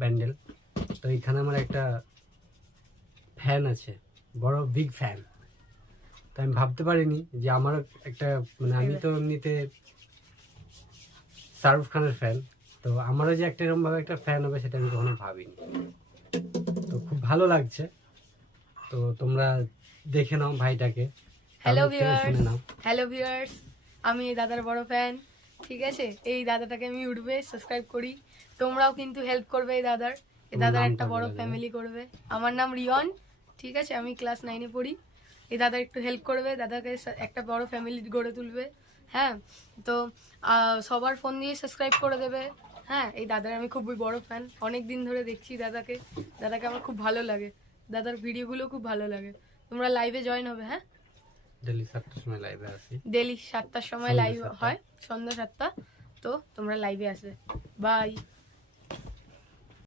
ব্যান্ডেল। তো এখানে আমার একটা ফ্যান আছে, বড় বিগ ফ্যান। তো আমি ভাবতে পারিনি যে আমার একটা মানে আমি তো এমনিতে শাহরুখ খানের ফ্যান, তো আমারও যে একটা এরকম ভাবে একটা ফ্যান হবে সেটা আমি কখনো ভাবিনি। তো খুব ভালো লাগছে। তো তোমরা দেখে নাও ভাইটাকে, হ্যালো তারপর থেকে শুনে ভিউয়ার্স, নাও। হ্যালো ভিউয়ার্স, আমি এই দাদার বড় ফ্যান। ঠিক আছে, এই দাদাটাকে আমি ইউটিউবে সাবস্ক্রাইব করি। তোমরাও কিন্তু হেল্প করবে এই দাদার। এই দাদার নামটা একটা বড় বলে দেবে। ফ্যামিলি করবে। আমার নাম রিয়ন। ঠিক আছে, আমি ক্লাস 9-এ পড়ি। এই দাদার একটু হেল্প করবে, দাদাকে একটা বড় ফ্যামিলি গড়ে তুলবে। হ্যাঁ, তো সবার ফোন দিয়ে সাবস্ক্রাইব করে দেবে। হ্যাঁ, এই দাদার আমি খুবই বড় ফ্যান, অনেক দিন ধরে দেখছি দাদাকে। দাদাকে আমার খুব ভালো লাগে, দাদার ভিডিওগুলো খুব ভালো লাগে। তোমরা লাইভে জয়েন হবে। হ্যাঁ, ডেলি 7টার সময় লাইভে আসি, ডেলি 7টার সময় সন্ধ্যে লাইভ 7টা। হয়, সন্ধ্যা 7টা। তো তোমরা লাইভে আসবে। বাই।